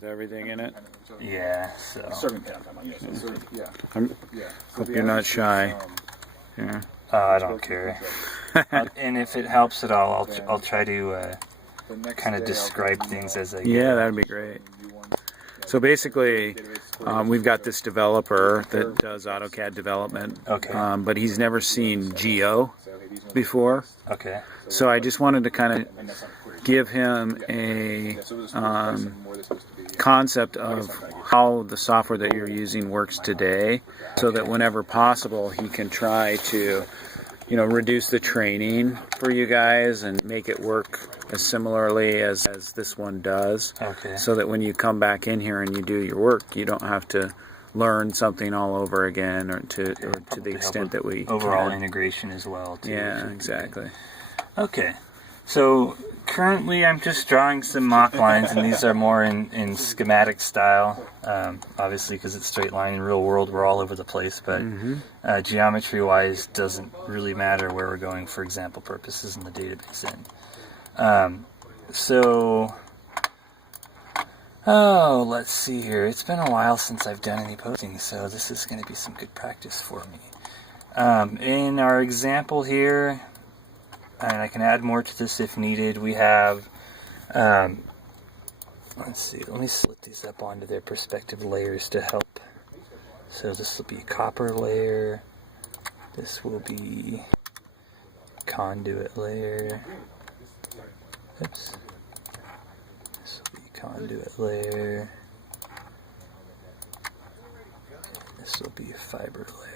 with everything in it. Yeah, so. Hope you're not shy. Yeah. I don't care. And if it helps at all, I'll try to kind of describe things as I go. Yeah, that'd be great. So basically, we've got this developer that does AutoCAD development, Okay. But he's never seen Geo before. Okay. So I just wanted to kind of give him a concept of how the software that you're using works today, so that whenever possible he can try to, reduce the training for you guys and make it work as similarly as this one does. Okay. So that when you come back in here and you do your work, you don't have to learn something all over again, or to the extent that we overall can. Integration as well too. Yeah, exactly. Okay. So currently I'm just drawing some mock lines, and these are more in schematic style, obviously because it's straight line. In real world we're all over the place, but geometry wise doesn't really matter where we're going for example purposes in the database end. Let's see here. It's been a while since I've done any posting, so this is going to be some good practice for me. In our example here, and I can add more to this if needed, we have, let's see, let me split these up onto their respective layers to help. So this will be a copper layer, this will be conduit layer, oops, this will be conduit layer, this will be a fiber layer.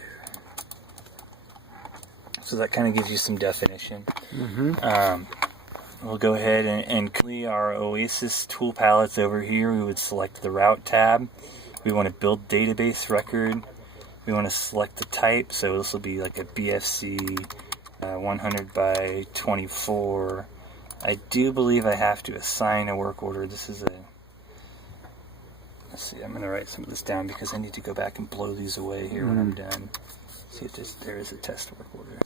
So that kind of gives you some definition. We'll go ahead and clear our Oasis tool palettes over here. We would select the route tab. We want to build database record. We want to select the type. So this will be like a BFC 100 by 24. I do believe I have to assign a work order. This is let's see, I'm going to write some of this down because I need to go back and blow these away here when I'm done. See if there is a test work order.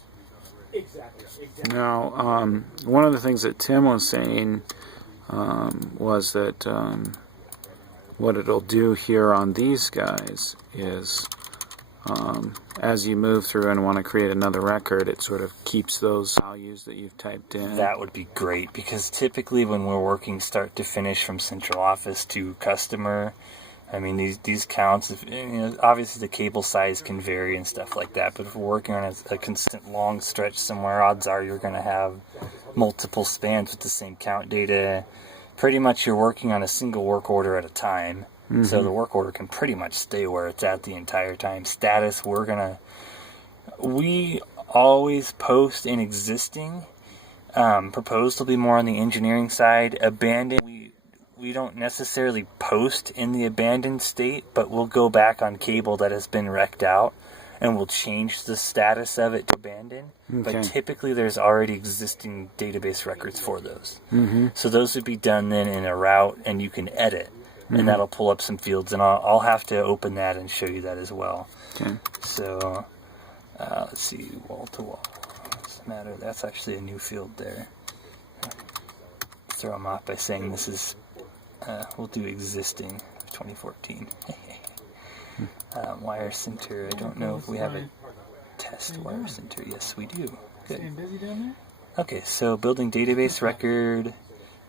Now, one of the things that Tim was saying was that what it'll do here on these guys is as you move through and want to create another record, it sort of keeps those values that you've typed in. That would be great, because typically when we're working start to finish from central office to customer, I mean, these counts, obviously the cable size can vary and stuff like that, but if we're working on a consistent long stretch somewhere, odds are you're going to have multiple spans with the same count data. Pretty much you're working on a single work order at a time, so the work order can pretty much stay where it's at the entire time. Status, we always post in existing. Proposed will be more on the engineering side. Abandoned, we don't necessarily post in the abandoned state, but we'll go back on cable that has been wrecked out and we'll change the status of it to abandoned. Okay. But typically there's already existing database records for those. So those would be done then in a route, and you can edit, and that'll pull up some fields, and I'll have to open that and show you that as well. Okay. So let's see, wall to wall. Doesn't matter. That's actually a new field there. Throw them off by saying this is we'll do existing 2014. Wire center, I don't know if we have a test wire center. Yes, we do. Good. Okay, so building database record,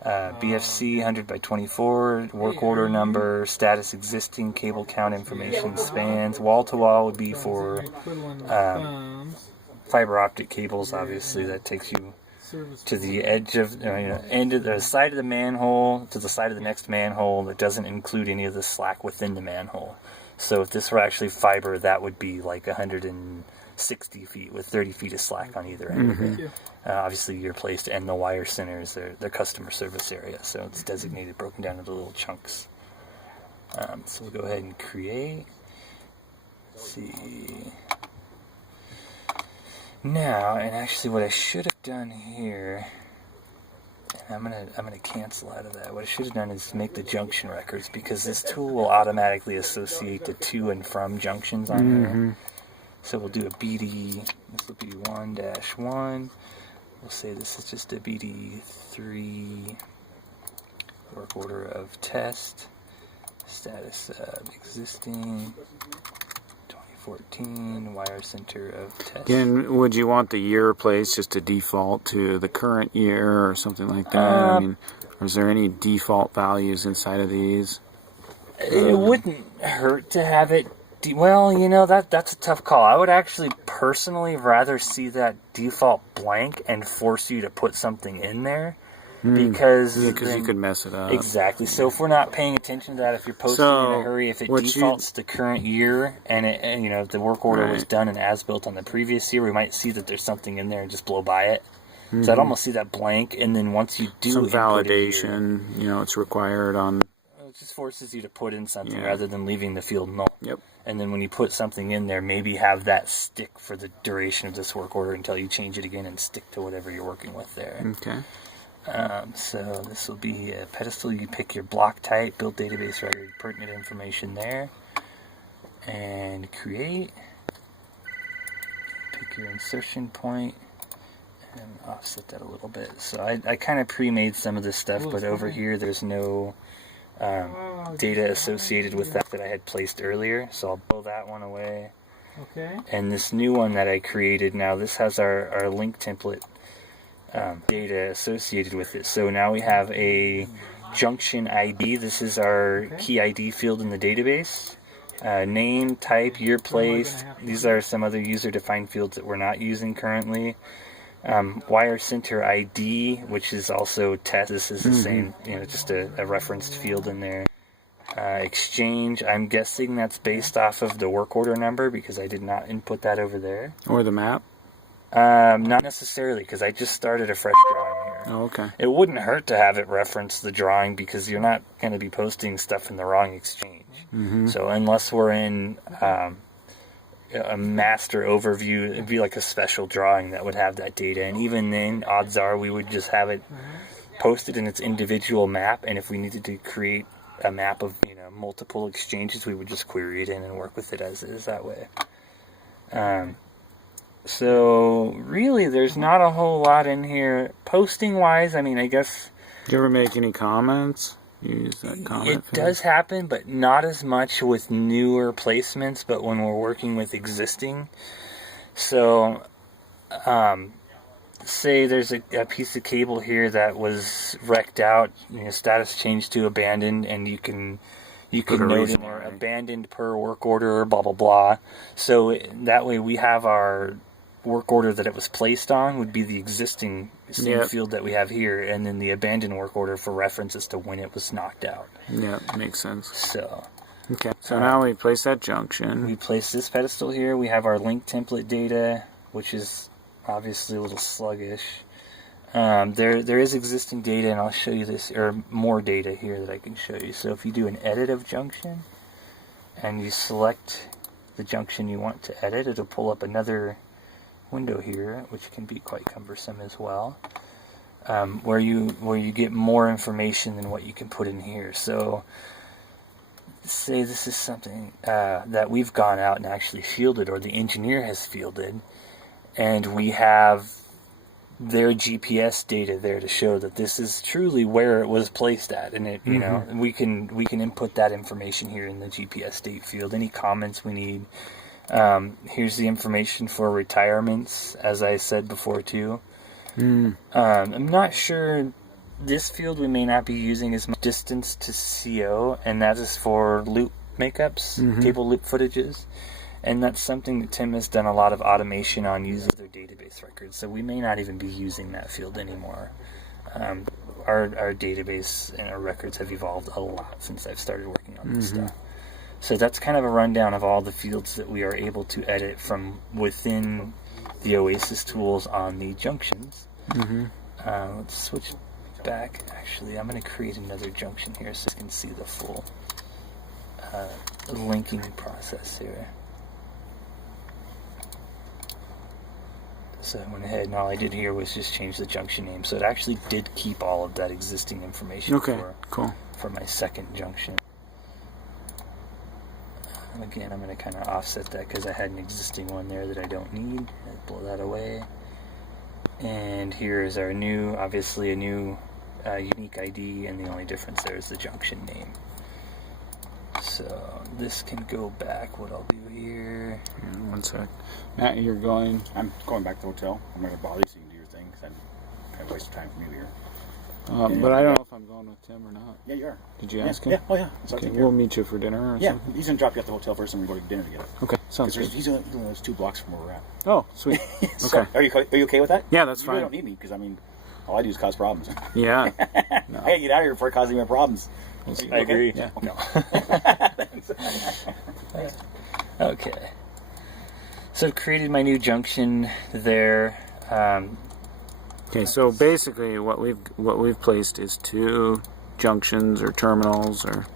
BFC 100 by 24, work order number, status existing, cable count information, spans. Wall to wall would be for fiber optic cables, obviously. That takes you to the edge of, end of the side of the manhole to the side of the next manhole. That doesn't include any of the slack within the manhole. So if this were actually fiber, that would be like 160 feet with 30 feet of slack on either end of it. Obviously, you're placed in the wire centers, their customer service area, so it's designated, broken down into little chunks. So we'll go ahead and create. Let's see. Now, and actually what I should have done here, and I'm gonna cancel out of that. What I should have done is make the junction records, because this tool will automatically associate the to and from junctions on here. So we'll do a BD, this will be 1-1. We'll say this is just a BD3 work order of test. status of existing 2014 wire center of test. Again, would you want the year placed just to default to the current year or something like that? I mean, or is there any default values inside of these? It wouldn't hurt to have it. Well, you know, that's a tough call. I would actually personally rather see that default blank and force you to put something in there. Because you could mess it up. Exactly. So if we're not paying attention to that, if you're posting in a hurry, if it defaults to current year, and if the work order was done and as built on the previous year, we might see that there's something in there and just blow by it. So I'd almost see that blank, and then once you do some validation, it's required on. It just forces you to put in something rather than leaving the field null. Yep. And then when you put something in there, maybe have that stick for the duration of this work order until you change it again and stick to whatever you're working with there. Okay. So this will be a pedestal. You pick your block type, build database record, pertinent information there, and create. Pick your insertion point and offset that a little bit. So I kind of pre-made some of this stuff, but over here there's no data associated with that I had placed earlier. So I'll pull that one away. Okay. And this new one that I created now, this has our link template data associated with it. So now we have a junction ID. This is our key ID field in the database. Name, type, year placed. These are some other user-defined fields that we're not using currently. Wire center ID, which is also test. This is the same, just a referenced field in there. Exchange, I'm guessing that's based off of the work order number because I did not input that over there. Or the map? Not necessarily, because I just started a fresh drawing here. Oh, okay. It wouldn't hurt to have it reference the drawing because you're not going to be posting stuff in the wrong exchange. So unless we're in a master overview, it'd be like a special drawing that would have that data. And even then, odds are we would just have it posted in its individual map. And if we needed to create a map of multiple exchanges, we would just query it in and work with it as is that way. So really, there's not a whole lot in here posting-wise. I mean, I guess. Do you ever make any comments? Use that comment. It does happen, but not as much with newer placements. But when we're working with existing, so say there's a piece of cable here that was wrecked out, status changed to abandoned, and you can note in there abandoned per work order, blah blah blah. So that way we have our work order that it was placed on would be the existing same field that we have here, and then the abandoned work order for reference as to when it was knocked out. Yeah, makes sense. So okay, so now we place that junction. We place this pedestal here. We have our link template data, which is obviously a little sluggish. There is existing data, and I'll show you this, or more data here that I can show you. So if you do an edit of junction, and you select the junction you want to edit, it'll pull up another window here, which can be quite cumbersome as well, where you get more information than what you can put in here. So say this is something that we've gone out and actually fielded, or the engineer has fielded, and we have their GPS data there to show that this is truly where it was placed at, and it we can input that information here in the GPS date field. Any comments we need. Here's the information for retirements, as I said before too. I'm not sure, this field we may not be using as much distance to CO, and that is for loop makeups, cable loop footages, and that's something that Tim has done a lot of automation on using their database records, so we may not even be using that field anymore. Our database and our records have evolved a lot since I've started working on this stuff. So that's kind of a rundown of all the fields that we are able to edit from within the Oasis tools on the junctions. Let's switch back. Actually, I'm going to create another junction here so you can see the full linking process here. So I went ahead and all I did here was just change the junction name. So it actually did keep all of that existing information for my second junction. Again, I'm going to kind of offset that because I had an existing one there that I don't need. I'll blow that away. And here is our new, obviously a new unique ID, and the only difference there is the junction name. So this can go back. What I'll do here. Yeah, one sec. Matt, you're going. I'm going back to the hotel. I'm not going to bother you so you can do your thing because I kind of waste time for me here. But I don't know if I'm going with Tim or not. Yeah, you are. Did you ask him? Yeah. Oh, yeah. So Okay, we'll meet you for dinner or something? he's going to drop you at the hotel first and we go to dinner together. Okay, sounds good. He's only 2 blocks from where we're at. Oh, sweet. So, Okay. Are you okay with that? Yeah, that's You fine. really don't need me because, I mean, all I do is cause problems. Yeah. I gotta get out of here before causing me problems. I agree. Yeah. Okay. Okay. So I've created my new junction there. Okay, so basically what we've placed is 2 junctions or terminals or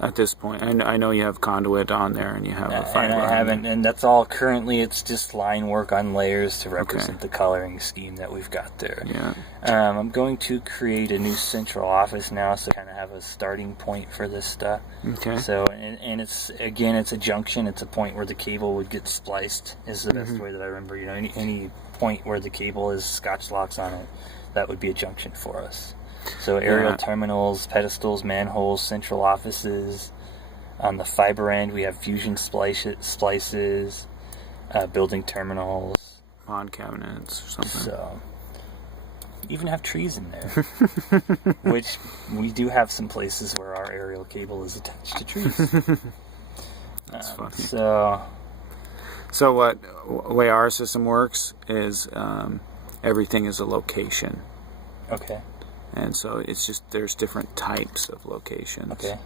at this point. I know you have conduit on there and you have a fiber. And I on haven't, there. and that's all currently. It's just line work on layers to represent the coloring scheme that we've got there. Yeah. I'm going to create a new central office now, so kind of have a starting point for this stuff. Okay. So, and it's again, it's a junction. It's a point where the cable would get spliced. Is the best way that I remember. You know, any point where the cable is scotch locks on it, that would be a junction for us. So aerial terminals, pedestals, manholes, central offices. On the fiber end, we have fusion splices, building terminals. Pond cabinets or something. So, even have trees in there, which we do have some places where our aerial cable is attached to trees. That's funny. So, what way our system works is everything is a location. okay, And so it's just there's different types of locations. okay,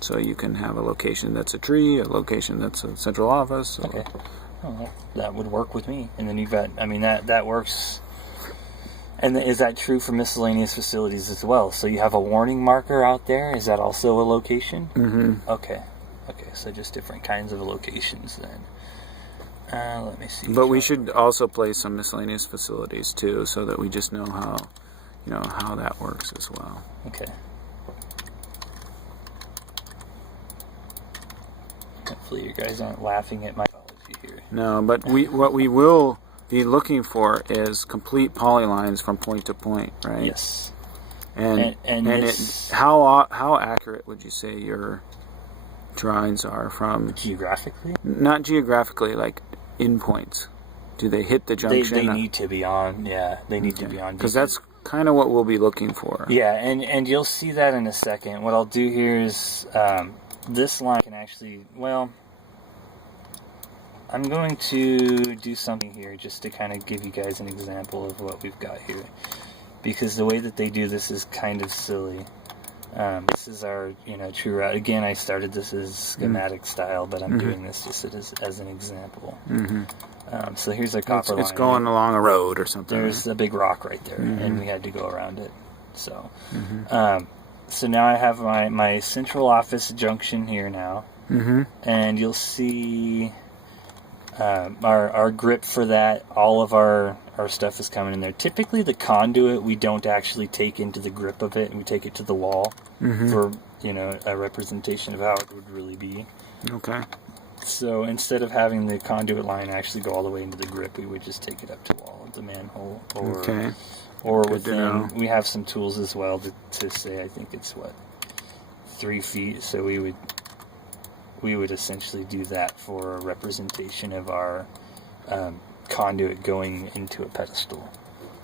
So you can have a location that's a tree, a location that's a central office. okay. Oh, well, that would work with me. And then you've got, I mean, that works. And is that true for miscellaneous facilities as well? So you have a warning marker out there. Is that also a location? Mm-hmm. Okay. Okay, so just different kinds of locations then. Let me see. But we should also place some miscellaneous facilities too, so that we just know how that works as well. Okay. Hopefully you guys aren't laughing at my apology here. No, but what we will be looking for is complete polylines from point to point, right? Yes. And this, how accurate would you say your drawings are from? geographically? Not geographically, like in points. Do they hit the junction? They need to be on, yeah. They need to be on. Because that's kind of what we'll be looking for. Yeah, and you'll see that in a second. What I'll do here is, this line can actually, well, I'm going to do something here just to kind of give you guys an example of what we've got here. Because the way that they do this is kind of silly. This is our, true route. Again, I started this as schematic style, but I'm doing this just as an example. Mm-hmm. So here's a copper line. It's going along a road or something. There's a big rock right there, and we had to go around it. So, so now I have my central office junction here now, and you'll see our grip for that. All of our stuff is coming in there. Typically, the conduit we don't actually take into the grip of it, and we take it to the wall for a representation of how it would really be. Okay. So instead of having the conduit line actually go all the way into the grip, we would just take it up to the wall of the manhole. Or within, we have some tools as well to say, I think it's 3 feet. So we would essentially do that for a representation of our conduit going into a pedestal.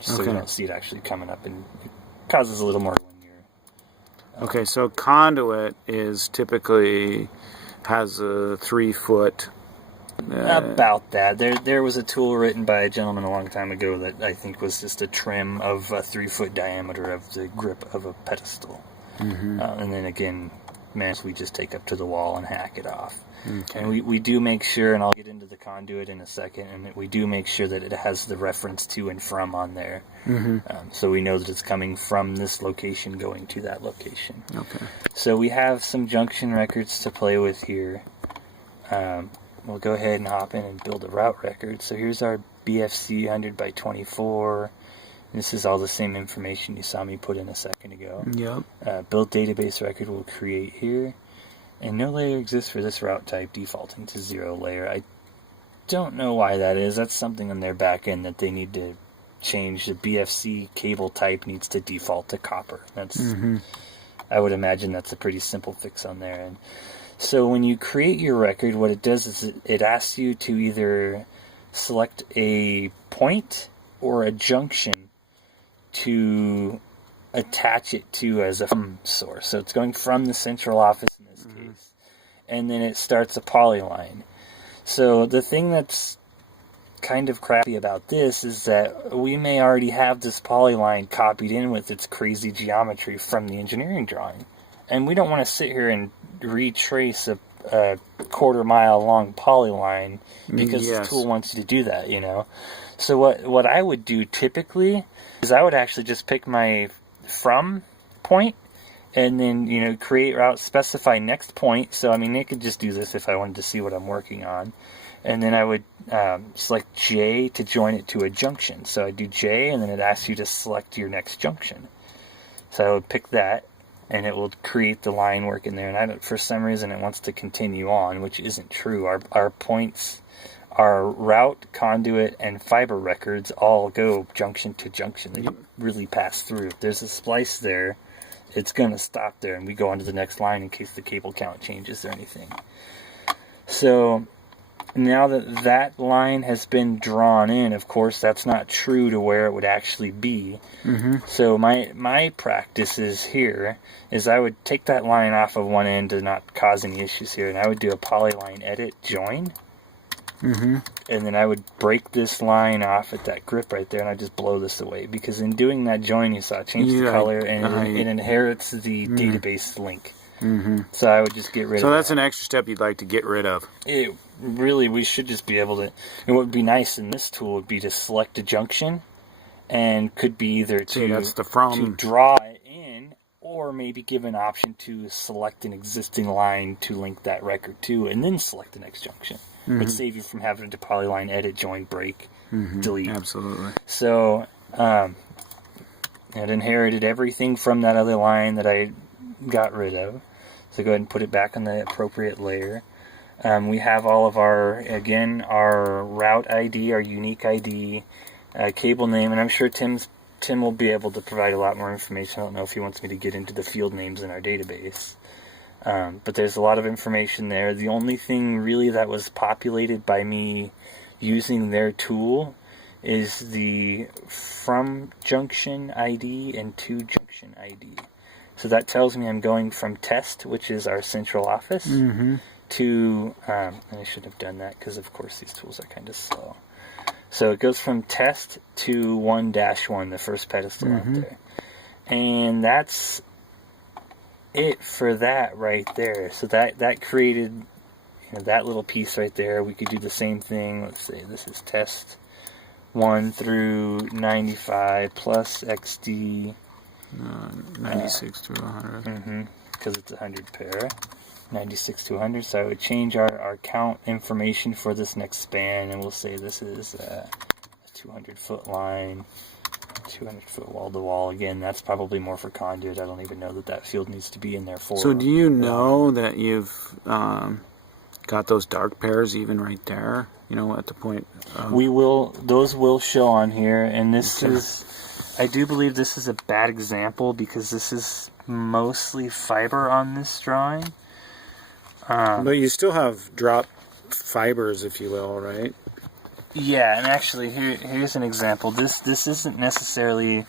So you don't see it actually coming up, and it causes a little more when you're... Okay, so conduit is typically... has a 3-foot. About that. There was a tool written by a gentleman a long time ago that I think was just a trim of a 3-foot diameter of the grip of a pedestal. And then again, we just take up to the wall and hack it off. Okay. And we do make sure, and I'll get into the conduit in a second, and we do make sure that it has the reference to and from on there. So we know that it's coming from this location going to that location. Okay. So we have some junction records to play with here. We'll go ahead and hop in and build a route record. So here's our BFC 100 by 24. This is all the same information you saw me put in a second ago. Yep. Build database record we'll create here. And no layer exists for this route type, defaulting to 0 layer. I don't know why that is. That's something on their back end that they need to change. The BFC cable type needs to default to copper. That's I would imagine that's a pretty simple fix on there. And so when you create your record, what it does is it asks you to either select a point or a junction to attach it to as a source. So it's going from the central office in this case. And then it starts a polyline. So the thing that's kind of crappy about this is that we may already have this polyline copied in with its crazy geometry from the engineering drawing. And we don't want to sit here and retrace a quarter-mile long polyline because the tool wants you to do that, you know. So what I would do typically is I would actually just pick my from point and then, you know, create route, specify next point. So, I mean, I could just do this if I wanted to see what I'm working on. And then I would select J to join it to a junction. So I do J, and then it asks you to select your next junction. So I would pick that, and it will create the line work in there. And for some reason, it wants to continue on, which isn't true. Our points, our route, conduit, and fiber records all go junction to junction. They don't really pass through. If there's a splice there, it's going to stop there, and we go on to the next line in case the cable count changes or anything. So now that that line has been drawn in, of course, that's not true to where it would actually be. So my practices here is I would take that line off of one end to not cause any issues here, and I would do a polyline edit join. And then I would break this line off at that grip right there, and I just blow this away, because in doing that join, you saw it change the color, and it inherits the database link. So I would just get rid of that. So that's an extra step you'd like to get rid of. We should just be able to, and what would be nice in this tool would be to select a junction, and could be either to draw it in, or maybe give an option to select an existing line to link that record to, and then select the next junction. Would save you from having to polyline edit, join, break, delete. Absolutely. So it inherited everything from that other line that I got rid of. So go ahead and put it back on the appropriate layer. We have all of our route ID, our unique ID, cable name, and I'm sure Tim will be able to provide a lot more information. I don't know if he wants me to get into the field names in our database. But there's a lot of information there. The only thing really that was populated by me using their tool is the from junction ID and to junction ID. So that tells me I'm going from test, which is our central office, to, and I should have done that because of course these tools are kind of slow. So it goes from test to 1-1, the first pedestal out there. And that's it for that right there. So that created, that little piece right there. We could do the same thing. Let's say this is test 1 through 95 plus XD 96 to 100. Because it's 100 pair. 96 to 100. So I would change our count information for this next span, and we'll say this is a 200-foot line. 200-foot wall-to-wall. Again, that's probably more for conduit. I don't even know that field needs to be in there for. So do you know that you've got those dark pairs even right there? At the point. Those will show on here, and this is. I do believe this is a bad example because this is mostly fiber on this drawing. But you still have drop fibers, if you will, right? Yeah, and actually, here's an example. This isn't necessarily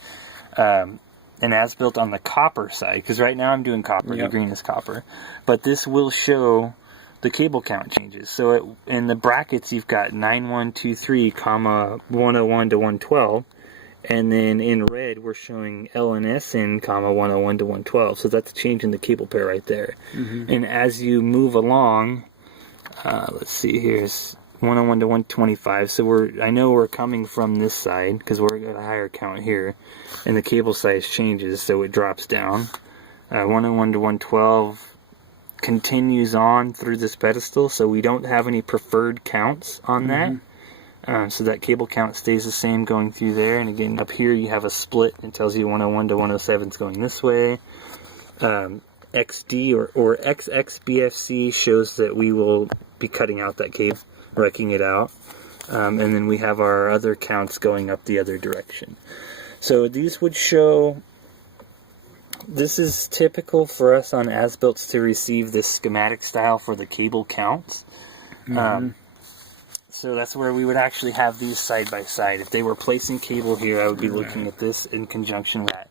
an as-built on the copper side, because right now I'm doing copper, the green is copper. But this will show the cable count changes. So in the brackets, you've got 9123, 101 to 112, and then in red, we're showing LNSN, 101 to 112. So that's a change in the cable pair right there. And as you move along, let's see, here's 101 to 125. So I know we're coming from this side because we're at a higher count here, and the cable size changes, so it drops down. 101 to 112 continues on through this pedestal, so we don't have any preferred counts on that. So that cable count stays the same going through there. And again, up here you have a split. It tells you 101 to 107 is going this way. XD or XXBFC shows that we will be cutting out that cable, wrecking it out. And then we have our other counts going up the other direction. So these would show this is typical for us on as-builts to receive this schematic style for the cable counts. So that's where we would actually have these side by side. If they were placing cable here, I would be looking at this in conjunction with that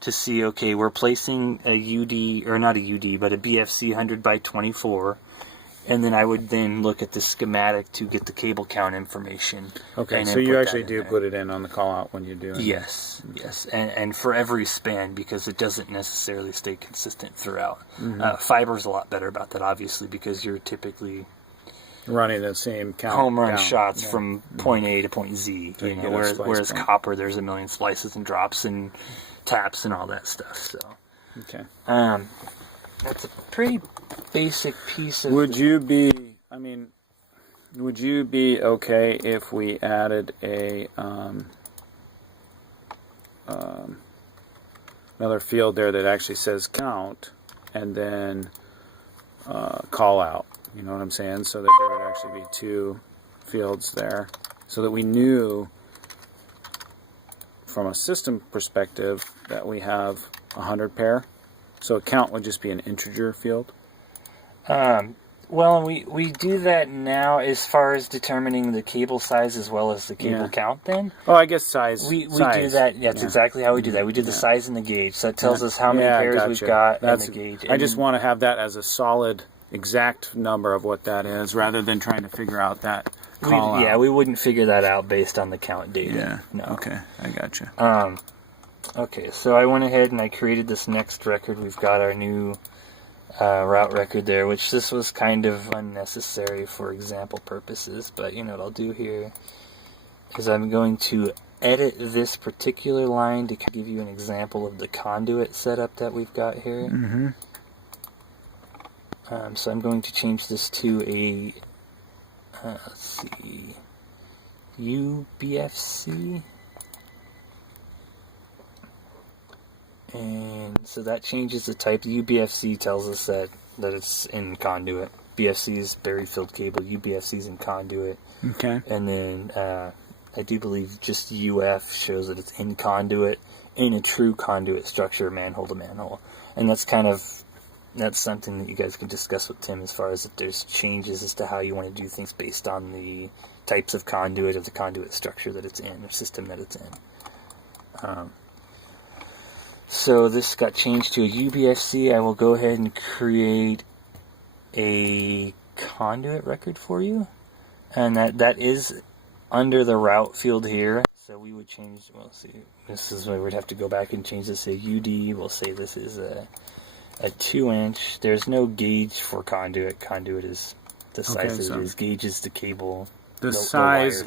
to see, okay, we're placing a UD, or not a UD, but a BFC 100 by 24, and then I would then look at the schematic to get the cable count information. Okay, so you actually do put it in on the call out when you do it. Yes, yes, and for every span, because it doesn't necessarily stay consistent throughout. Fiber's a lot better about that, obviously, because you're typically running the same count. Home run shots from point A to point Z. You know, whereas copper, there's a million splices and drops and taps and all that stuff. So, okay, that's a pretty basic piece of. Would you be okay if we added a another field there that actually says count and then call out? You know what I'm saying? So that there would actually be two fields there, so that we knew from a system perspective that we have 100 pair. So a count would just be an integer field. Well, we do that now as far as determining the cable size as well as the cable count. Then. Oh, I guess size. We do that. That's exactly how we do that. We do the size and the gauge. So that tells us how many pairs we've got and the gauge. And I just want to have that as a solid, exact number of what that is, rather than trying to figure out that call out. Yeah, we wouldn't figure that out based on the count data. Yeah. No. Okay, I gotcha. Okay, so I went ahead and I created this next record. We've got our new route record there, which this was kind of unnecessary for example purposes, but you know what I'll do here is I'm going to edit this particular line to give you an example of the conduit setup that we've got here. So I'm going to change this to a let's see, UBFC. And so that changes the type. The UBFC tells us that it's in conduit. BFC is buried filled cable. UBFC is in conduit. Okay. And then I do believe just UF shows that it's in conduit, in a true conduit structure, manhole to manhole. And that's something that you guys can discuss with Tim as far as if there's changes as to how you want to do things based on the types of conduit or the conduit structure that it's in or system that it's in. So this got changed to a UBFC. I will go ahead and create a conduit record for you. And that is under the route field here. So we would change, well, see, this is where we'd have to go back and change this to UD. We'll say this is a 2-inch. There's no gauge for conduit. Conduit is the size it is. Gauge is the cable. The size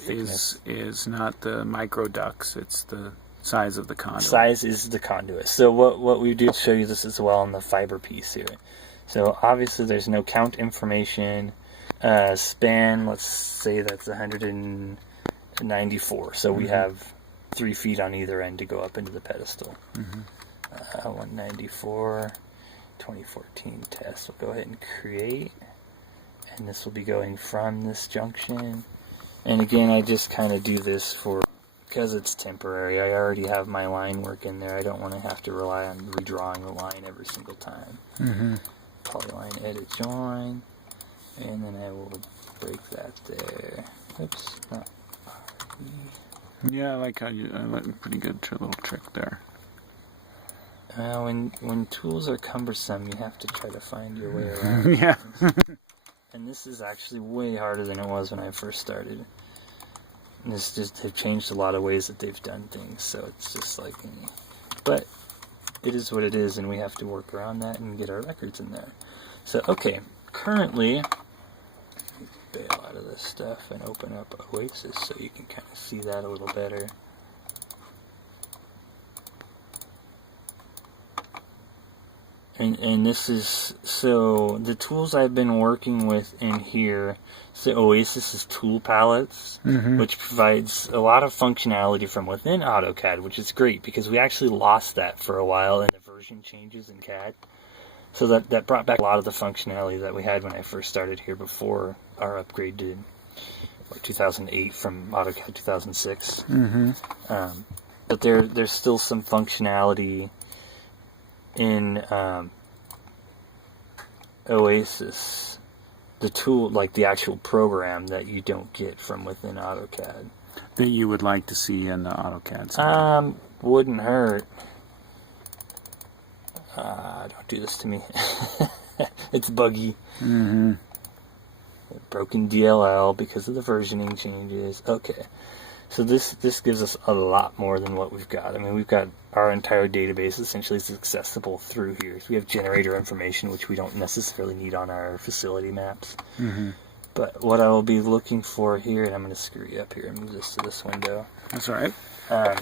is not the micro ducts. It's the size of the conduit. Size is the conduit. So what we do, I'll show you this as well on the fiber piece here. So obviously there's no count information. Span, let's say that's 194. So we have 3 feet on either end to go up into the pedestal. 194, 2014 test. We'll go ahead and create. And this will be going from this junction. And again, I just kind of do this because it's temporary. I already have my line work in there. I don't want to have to rely on redrawing the line every single time. Polyline edit join. And then I will break that there. Oops. Not yeah, I like how you pretty good little trick there. When tools are cumbersome, you have to try to find your way around. Yeah. And this is actually way harder than it was when I first started. And they've changed a lot of ways that they've done things, so it's just like, but it is what it is, and we have to work around that and get our records in there. So, okay, currently, bail out of this stuff and open up Oasis so you can kind of see that a little better. And this is, so the tools I've been working with in here, so Oasis is tool palettes, which provides a lot of functionality from within AutoCAD, which is great because we actually lost that for a while in the version changes in CAD. So that brought back a lot of the functionality that we had when I first started here before our upgrade to 2008 from AutoCAD 2006. But there's still some functionality in Oasis, the tool, like the actual program that you don't get from within AutoCAD. That you would like to see in the AutoCAD side. Wouldn't hurt. Don't do this to me. It's buggy. Mm-hmm. Broken DLL because of the versioning changes. Okay. So this gives us a lot more than what we've got. I mean, we've got our entire database essentially is accessible through here. So we have generator information, which we don't necessarily need on our facility maps. Mm-hmm. But what I will be looking for here, and I'm going to screw you up here and move this to this window. That's all right. I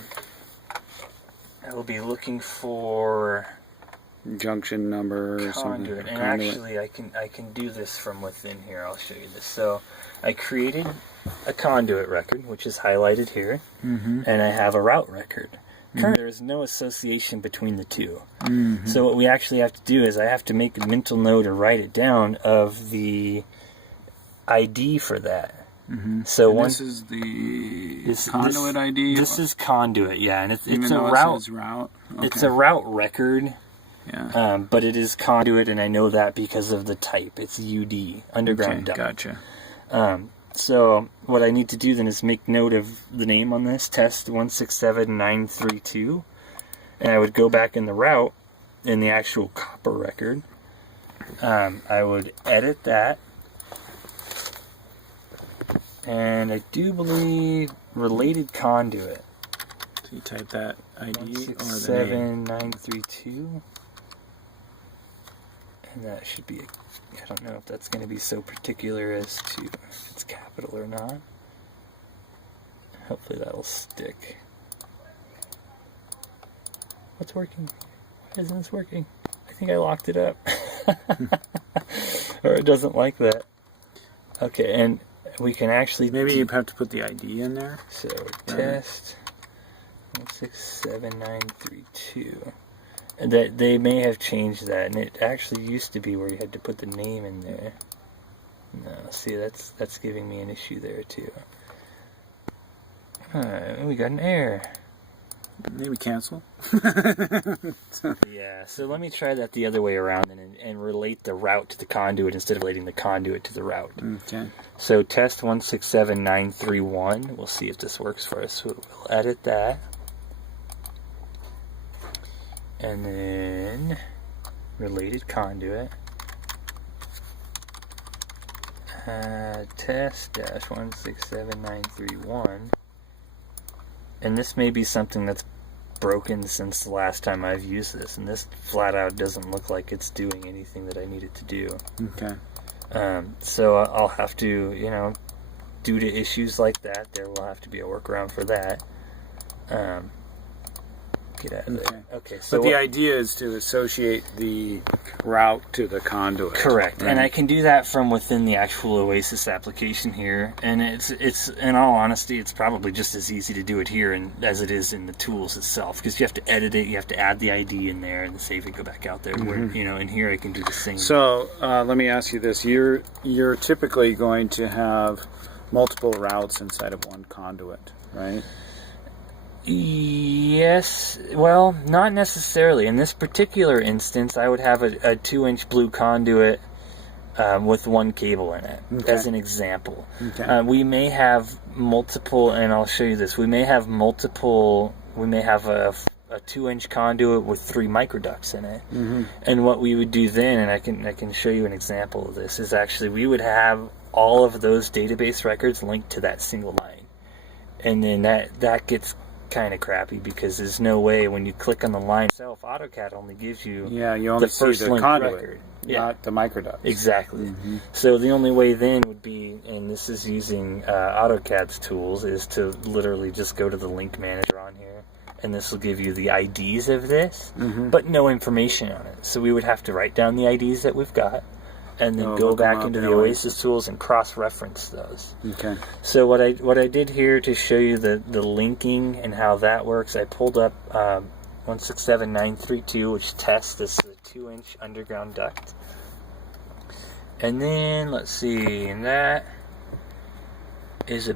will be looking for Junction number or something. conduit. And actually, I can do this from within here. I'll show you this. So I created a conduit record, which is highlighted here, Mm-hmm. and I have a route record. Currently, there is no association between the two. Mm-hmm. So what we actually have to do is I have to make a mental note or write it down of the ID for that. Mm-hmm. So and once this is the conduit ID. This is conduit, yeah, and it's even a though route. It says route. Okay. It's a route record. Yeah. But it is conduit, and I know that because of the type. It's UD, underground duct. Gotcha. So what I need to do then is make note of the name on this, test 167932, and I would go back in the route, in the actual copper record. I would edit that, and I do believe related conduit. So you type that ID or the name. 167932. And that should be, I don't know if that's going to be so particular as to if it's capital or not. Hopefully that'll stick. What's working? Why isn't this working? I think I locked it up. Or it doesn't like that. Okay, and we can actually... Maybe you have to put the ID in there. So, test 167932. That they may have changed that, and it actually used to be where you had to put the name in there. No, see, that's giving me an issue there too. Alright, we got an error. Maybe cancel. Yeah, so let me try that the other way around and relate the route to the conduit instead of relating the conduit to the route. Okay. So test 167931. We'll see if this works for us. So we'll edit that. And then related conduit. Test dash 167931. And this may be something that's broken since the last time I've used this, and this flat out doesn't look like it's doing anything that I need it to do. Okay. So I'll have to, due to issues like that, there will have to be a workaround for that. Get out of there. Okay, so but the idea is to associate the route to the conduit. Correct, right? And I can do that from within the actual Oasis application here. And it's in all honesty, it's probably just as easy to do it here as it is in the tools itself, because you have to edit it, you have to add the ID in there, and save it, go back out there. Mm-hmm. Where in here I can do the same. So let me ask you this: you're typically going to have multiple routes inside of one conduit, right? Yes, well, not necessarily. In this particular instance, I would have a 2-inch blue conduit with one cable in it, as an example. Okay. We may have multiple, and I'll show you this, we may have a 2-inch conduit with 3 microducts in it. Mm-hmm. And what we would do then, and I can show you an example of this, is actually we would have all of those database records linked to that single line. And then that gets kind of crappy, because there's no way when you click on the line itself, AutoCAD only gives you you only the first see the link conduit, record. not the microducts. Exactly. Mm-hmm. So the only way then would be, and this is using AutoCAD's tools, is to literally just go to the link manager on here, and this will give you the IDs of this, but no information on it. So we would have to write down the IDs that we've got, and then go back into the Oasis tools and cross-reference those. Okay. So what I did here to show you the linking and how that works, I pulled up 167932, which tests this 2-inch underground duct. And then, let's see, and that is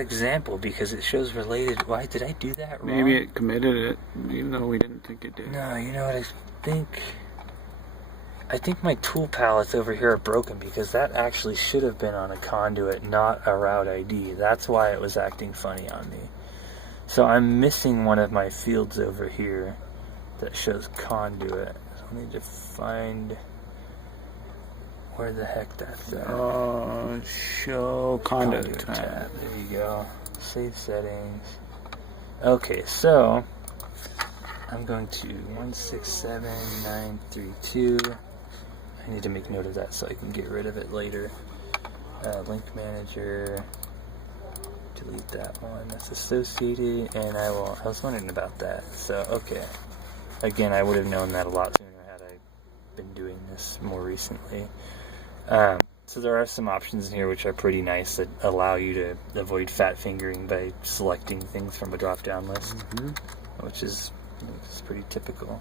example because it shows related. Why did I do that wrong? Maybe it committed it, even though we didn't think it did. No, you know what I think? I think my tool palettes over here are broken because that actually should have been on a conduit, not a route ID. That's why it was acting funny on me. So I'm missing one of my fields over here that shows conduit. So I need to find where the heck that's at. Show conduit tab. There you go. Save settings. Okay, so I'm going to 167932. I need to make note of that so I can get rid of it later. Link manager. Delete that one. That's associated, and I was wondering about that. So okay. Again, I would have known that a lot sooner had I been doing this more recently. So there are some options in here which are pretty nice that allow you to avoid fat fingering by selecting things from a drop-down list, which is pretty typical.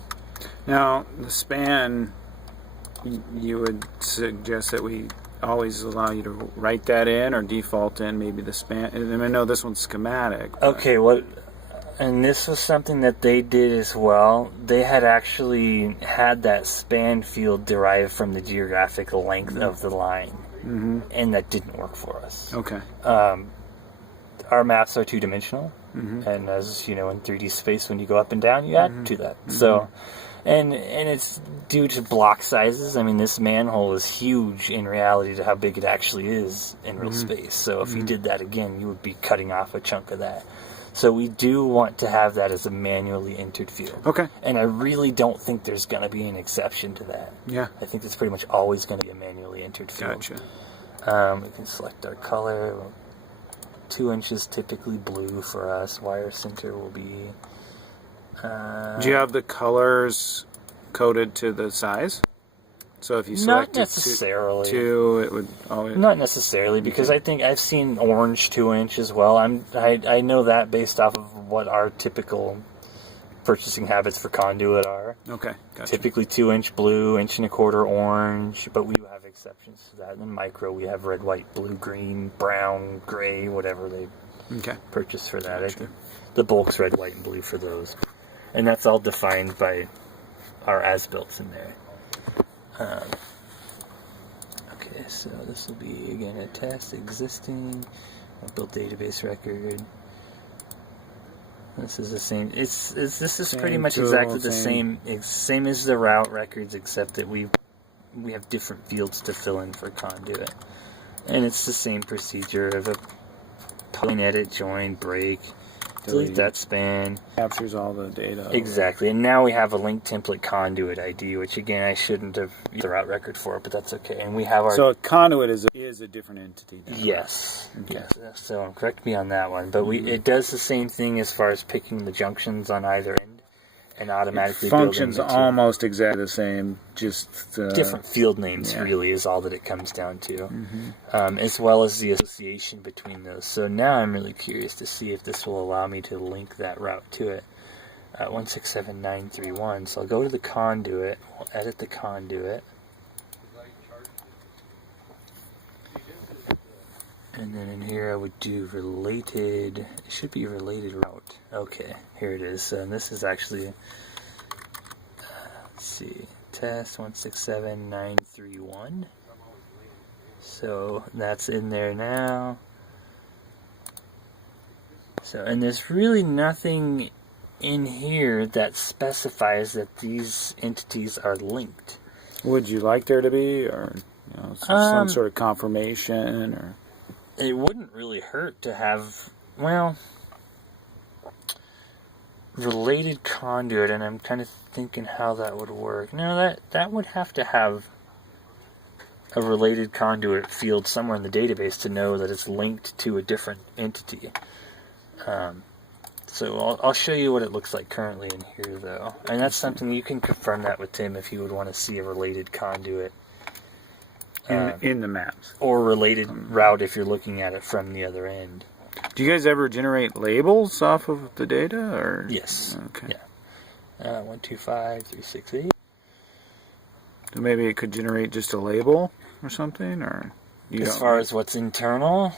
Now, the span, you would suggest that we always allow you to write that in or default in maybe the span. And I know this one's schematic. Okay, and this was something that they did as well. They had actually had that span field derived from the geographic length of the line, and that didn't work for us. Okay. Our maps are two-dimensional, and as you know, in 3D space, when you go up and down, you add to that. So, and it's due to block sizes. I mean, this manhole is huge in reality to how big it actually is in real space. So if you did that again, you would be cutting off a chunk of that. So we do want to have that as a manually entered field. Okay. And I really don't think there's going to be an exception to that. Yeah. I think it's pretty much always going to be a manually entered field. Gotcha. We can select our color. 2 inches typically blue for us. Wire center will be... Do you have the colors coded to the size? So if you Not selected necessarily. two, it would always... Not necessarily, because I think I've seen orange 2-inch as well. I know that based off of what our typical purchasing habits for conduit are. Okay, gotcha. Typically 2-inch blue, 1.25 orange, but we do have exceptions to that. In micro, we have red, white, blue, green, brown, gray, whatever they purchase for that. Gotcha. The bulk's red, white, and blue for those. And that's all defined by our as-builts in there. Okay, so this will be, again, a test existing. I'll build database record. This is the same. This is Same pretty much tool, exactly the same. same as the route records, except that we have different fields to fill in for conduit, and it's the same procedure of a point, edit, join, break, delete that span. Captures all the data. Exactly, and now we have a link template conduit ID, which again I shouldn't have used the route record for, but that's okay. And we have our... So a conduit is a different entity then. Yes, Okay. yes. So correct me on that one, but it does the same thing as far as picking the junctions on either end and automatically Functions building the almost exactly the same, just different field names. Really is all that it comes down to, as well as the association between those. So now I'm really curious to see if this will allow me to link that route to it. 167931. So I'll go to the conduit. We'll edit the conduit. And then in here I would do related, it should be related route. Okay, here it is. So this is actually, let's see, test 167931. So that's in there now. So, and there's really nothing in here that specifies that these entities are linked. Would you like there to be, or some sort of confirmation, or... It wouldn't really hurt to have, well, related conduit, and I'm kind of thinking how that would work. No, that would have to have a related conduit field somewhere in the database to know that it's linked to a different entity. So I'll show you what it looks like currently in here, though. And that's something you can confirm that with Tim if you would want to see a related conduit. In the maps. Or related route if you're looking at it from the other end. Do you guys ever generate labels off of the data, or? Yes. Okay. Yeah. 125368. So maybe it could generate just a label or something, or? As far as what's internal,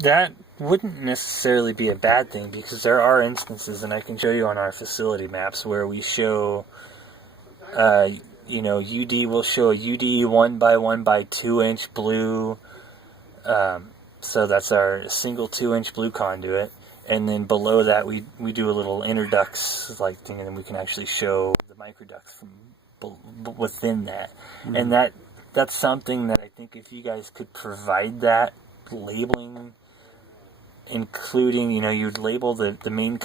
That wouldn't necessarily be a bad thing, because there are instances, and I can show you on our facility maps, where we show, UD will show a UD 1x1 by 2 inch blue. So that's our single 2 inch blue conduit. And then below that, we do a little interducts like thing, and then we can actually show the microducts from within that. Mm-hmm. And that's something that I think if you guys could provide that labeling, including, you'd label the main